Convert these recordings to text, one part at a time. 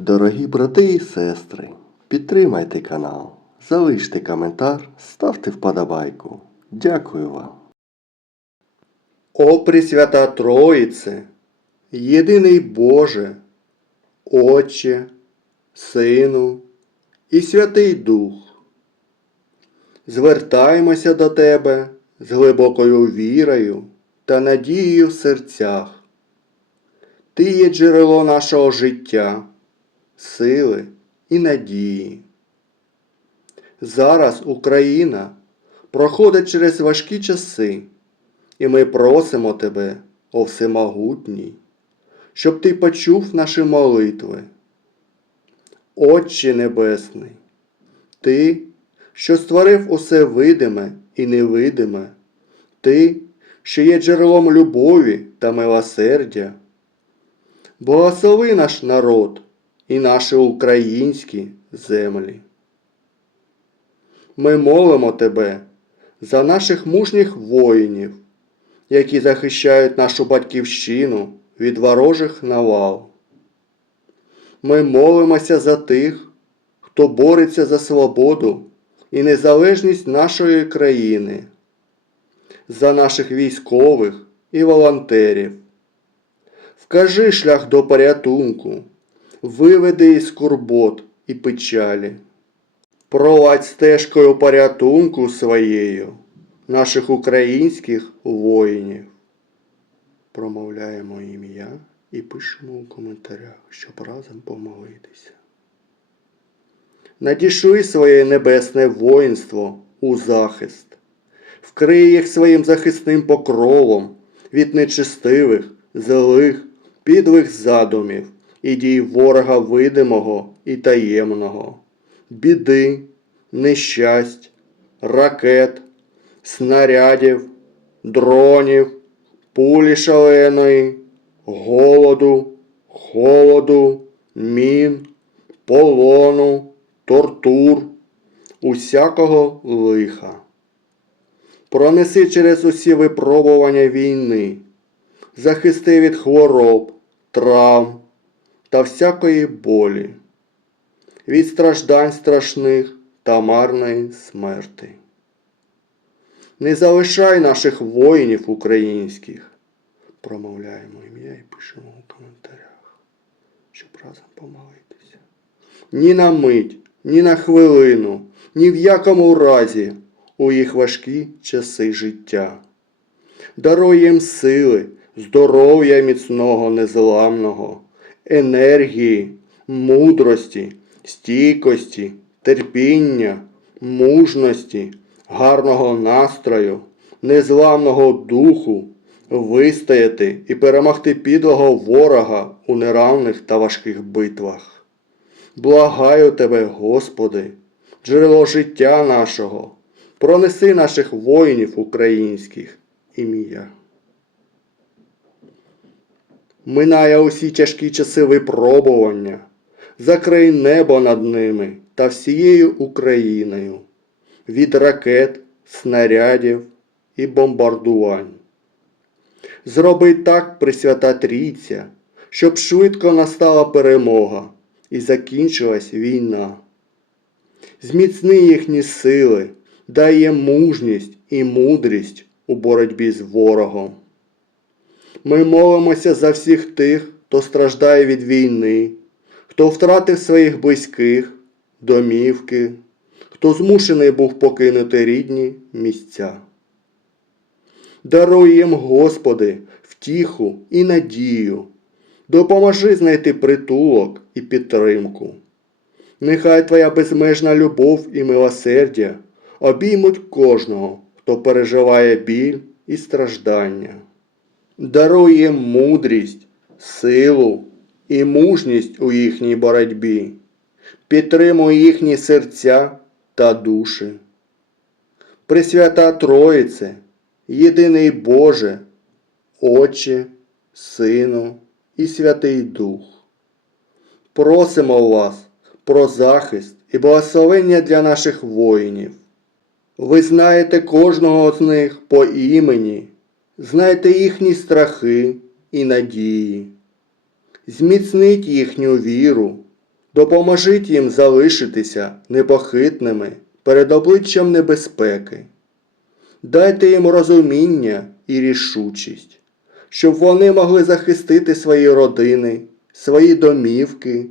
Дорогі брати і сестри, підтримайте канал, залиште коментар, ставте вподобайку. Дякую вам. О Пресвята Троїце, єдиний Боже, Отче, Сину і Святий Дух. Звертаємося до Тебе з глибокою вірою та надією в серцях. Ти є джерело нашого життя, сили і надії. Зараз Україна проходить через важкі часи, і ми просимо Тебе, о Всемогутній, щоб Ти почув наші молитви. Отче Небесний, Ти, що створив усе видиме і невидиме, Ти, що є джерелом любові та милосердя. Благослови наш народ і наші українські землі. Ми молимо Тебе за наших мужніх воїнів, які захищають нашу батьківщину від ворожих навал. Ми молимося за тих, хто бореться за свободу і незалежність нашої країни, за наших військових і волонтерів. Вкажи шлях до порятунку, виведи із скорбот і печалі. Провадь стежкою порятунку своєю наших українських воїнів. Промовляємо ім'я і пишемо у коментарях, щоб разом помолитися. Надішли своє небесне воїнство у захист, вкрий їх своїм захисним покровом від нечистивих, злих, підлих задумів і дій ворога видимого і таємного, біди, нещасть, ракет, снарядів, дронів, пулі шаленої, голоду, холоду, мін, полону, тортур, усякого лиха. Пронеси через усі випробування війни, захисти від хвороб, травм та всякої болі, від страждань страшних та марної смерти. Не залишай наших воїнів українських, промовляємо ім'я і пишемо у коментарях, щоб разом помолитися. Ні на мить, ні на хвилину, ні в якому разі у їх важкі часи життя. Даруй їм сили, здоров'я міцного, незламного, енергії, мудрості, стійкості, терпіння, мужності, гарного настрою, незламного духу, вистояти і перемогти підлого ворога у неравних та важких битвах. Благаю тебе, Господи, джерело життя нашого, пронеси наших воїнів українських ім'я. Минає усі тяжкі часи випробування, закрий небо над ними та всією Україною від ракет, снарядів і бомбардувань. Зроби так, Пресвята Трійця, щоб швидко настала перемога і закінчилась війна. Зміцни їхні сили, дай їм мужність і мудрість у боротьбі з ворогом. Ми молимося за всіх тих, хто страждає від війни, хто втратив своїх близьких, домівки, хто змушений був покинути рідні місця. Даруй їм, Господи, втіху і надію, допоможи знайти притулок і підтримку. Нехай Твоя безмежна любов і милосердя обіймуть кожного, хто переживає біль і страждання. Даруй їм мудрість, силу і мужність у їхній боротьбі, підтримуй їхні серця та душі. Пресвята Троїце, єдиний Боже, Отче, Сину і Святий Дух. Просимо вас про захист і благословення для наших воїнів. Ви знаєте кожного з них по імені, знаєте їхні страхи і надії. Зміцніть їхню віру Допоможіть їм залишитися непохитними перед обличчям небезпеки. Дайте їм розуміння і рішучість, щоб вони могли захистити свої родини, свої домівки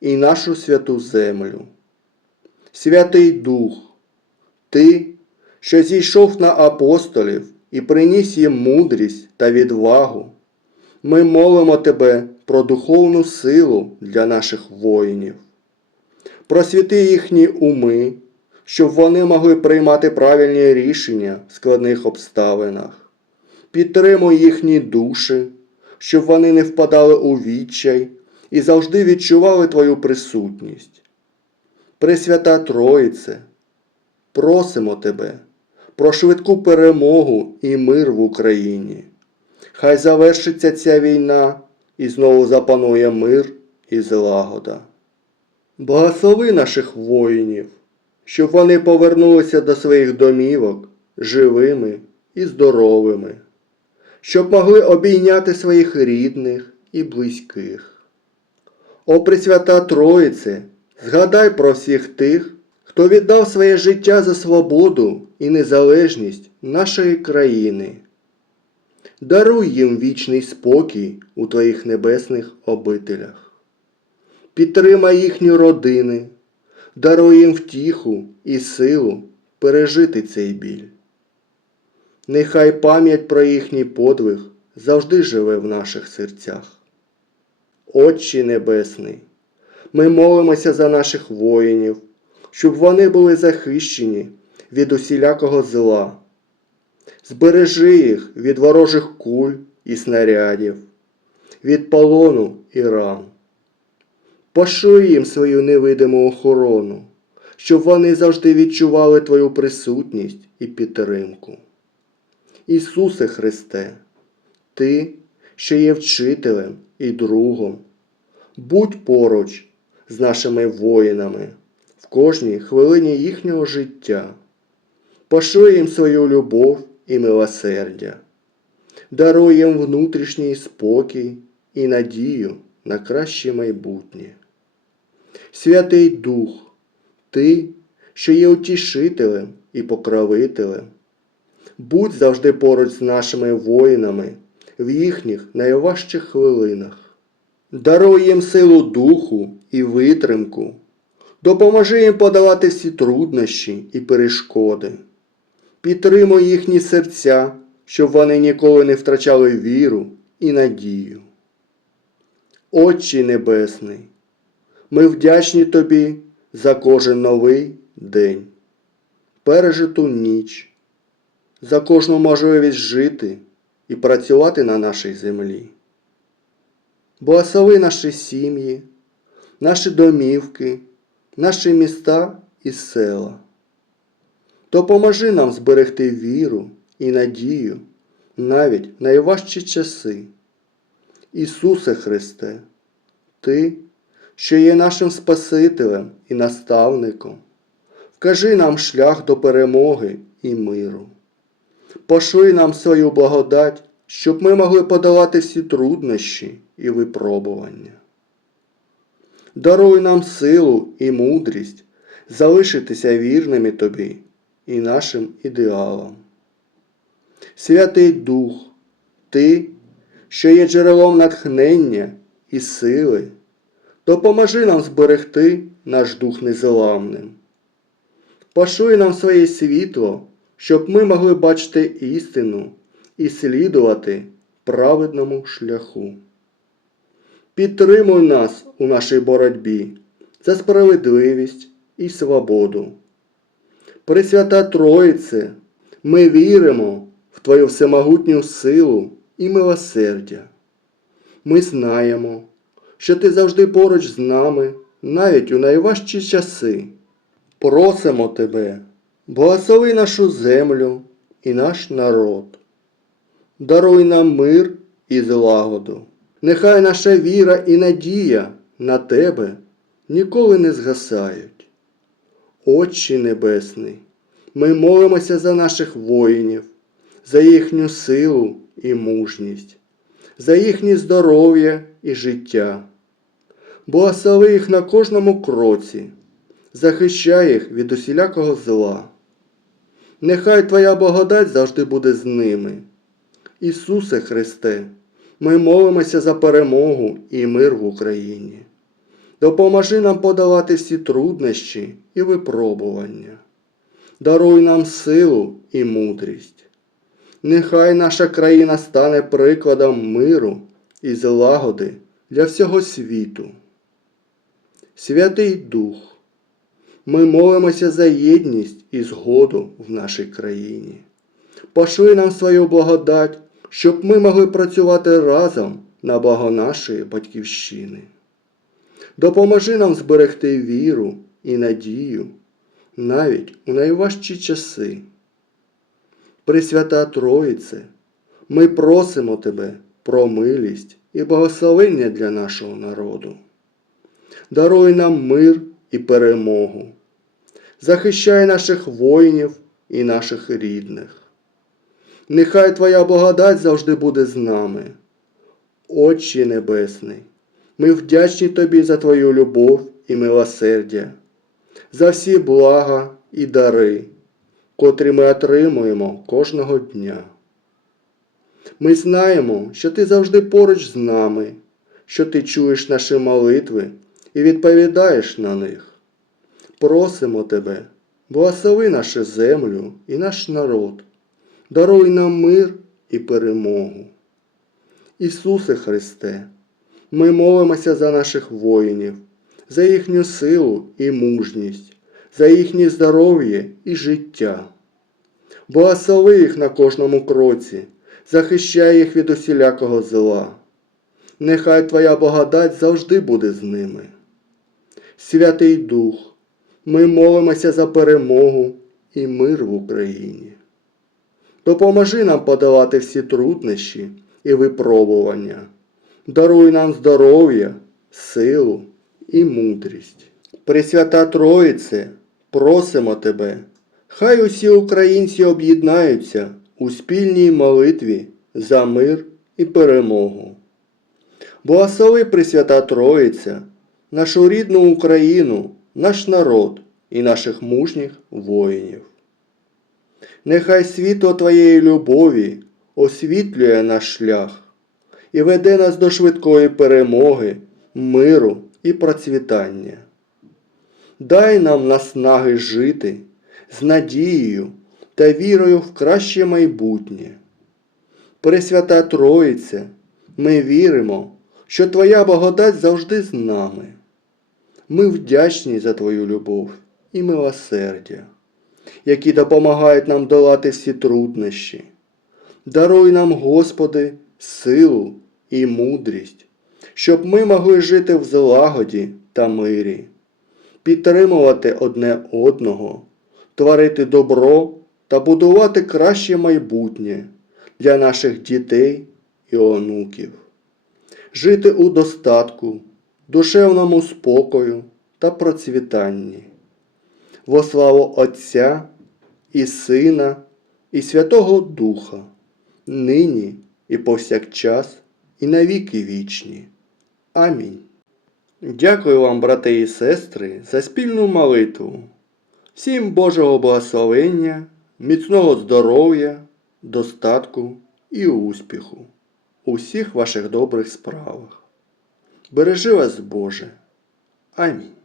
і нашу святу землю. Святий Дух, Ти, що зійшов на апостолів і приніс їм мудрість та відвагу, ми молимо Тебе про духовну силу для наших воїнів. Просвіти їхні уми, щоб вони могли приймати правильні рішення в складних обставинах. Підтримуй їхні душі, щоб вони не впадали у відчай і завжди відчували Твою присутність. Пресвята Троїце, просимо Тебе про швидку перемогу і мир в Україні. Хай завершиться ця війна і знову запанує мир і злагода. Благослови наших воїнів, щоб вони повернулися до своїх домівок живими і здоровими, щоб могли обійняти своїх рідних і близьких. О Пресвята Троїце, згадай про всіх тих, хто віддав своє життя за свободу і незалежність нашої країни. Даруй їм вічний спокій у Твоїх небесних обителях. Підтримай їхні родини, даруй їм втіху і силу пережити цей біль. Нехай пам'ять про їхній подвиг завжди живе в наших серцях. Отче Небесний, ми молимося за наших воїнів, щоб вони були захищені від усілякого зла. Збережи їх від ворожих куль і снарядів, від полону і ран. Пошуй їм свою невидиму охорону, щоб вони завжди відчували Твою присутність і підтримку. Ісусе Христе, Ти, що є вчителем і другом, будь поруч з нашими воїнами в кожній хвилині їхнього життя. Пошуй їм свою любов і милосердя, даруй їм внутрішній спокій і надію на краще майбутнє. Святий Дух, Ти, що є утішителем і покровителем, будь завжди поруч з нашими воїнами в їхніх найважчих хвилинах. Даруй їм силу духу і витримку, допоможи їм подолати всі труднощі і перешкоди. Підтримуй їхні серця, щоб вони ніколи не втрачали віру і надію. Отче Небесний, ми вдячні Тобі за кожен новий день, пережиту ніч, за кожну можливість жити і працювати на нашій землі. Благослови наші сім'ї, наші домівки, наші міста і села. Допоможи нам зберегти віру і надію навіть в найважчі часи. Ісусе Христе, Ти, що є нашим Спасителем і наставником, вкажи нам шлях до перемоги і миру. Пошли нам свою благодать, щоб ми могли подолати всі труднощі і випробування. Даруй нам силу і мудрість залишитися вірними Тобі і нашим ідеалам. Святий Дух, Ти, що є джерелом натхнення і сили, допоможи нам зберегти наш дух незламним. Пошуй нам своє світло, щоб ми могли бачити істину і слідувати праведному шляху. Підтримуй нас у нашій боротьбі за справедливість і свободу. Пресвята Троїце, ми віримо в Твою всемогутню силу і милосердя. Ми знаємо, що Ти завжди поруч з нами, навіть у найважчі часи. Просимо Тебе, благослови нашу землю і наш народ. Даруй нам мир і злагоду. Нехай наша віра і надія на Тебе ніколи не згасають. Отче Небесний, ми молимося за наших воїнів, за їхню силу і мужність, за їхнє здоров'я і життя. Благослови їх на кожному кроці, захищай їх від усілякого зла. Нехай Твоя благодать завжди буде з ними. Ісусе Христе, ми молимося за перемогу і мир в Україні. Допоможи нам подолати всі труднощі і випробування. Даруй нам силу і мудрість. Нехай наша країна стане прикладом миру і злагоди для всього світу. Святий Дух, ми молимося за єдність і згоду в нашій країні. Пошли нам свою благодать, щоб ми могли працювати разом на благо нашої батьківщини. Допоможи нам зберегти віру і надію навіть у найважчі часи. Пресвята Троїце, ми просимо Тебе про милість і благословення для нашого народу. Даруй нам мир і перемогу. Захищай наших воїнів і наших рідних. Нехай Твоя благодать завжди буде з нами. Отче Небесний, ми вдячні Тобі за Твою любов і милосердя, за всі блага і дари, котрі ми отримуємо кожного дня. Ми знаємо, що Ти завжди поруч з нами, що Ти чуєш наші молитви і відповідаєш на них. Просимо Тебе, благослови нашу землю і наш народ, даруй нам мир і перемогу. Ісусе Христе, ми молимося за наших воїнів, за їхню силу і мужність, за їхнє здоров'я і життя. Благослови їх на кожному кроці, захищай їх від усілякого зла. Нехай Твоя благодать завжди буде з ними. Святий Дух, ми молимося за перемогу і мир в Україні. Допоможи нам подолати всі труднощі і випробування. Даруй нам здоров'я, силу і мудрість. Пресвята Троїце, просимо Тебе, хай усі українці об'єднаються у спільній молитві за мир і перемогу. Благослови Пресвята Троїця, нашу рідну Україну, наш народ і наших мужніх воїнів. Нехай світло Твоєї любові освітлює наш шлях і веде нас до швидкої перемоги, миру і процвітання. Дай нам наснаги жити з надією та вірою в краще майбутнє. Пресвята Троїця, ми віримо, що Твоя благодать завжди з нами. Ми вдячні за Твою любов і милосердя, які допомагають нам долати всі труднощі. Даруй нам, Господи, силу і мудрість, щоб ми могли жити в злагоді та мирі, підтримувати одне одного, творити добро та будувати краще майбутнє для наших дітей і онуків, жити у достатку, душевному спокою та процвітанні. Во славу Отця і Сина, і Святого Духа, нині і повсякчас, і навіки вічні. Амінь. Дякую вам, брати і сестри, за спільну молитву. Всім Божого благословення, міцного здоров'я, достатку і успіху у всіх ваших добрих справах. Бережи вас, Боже. Амінь.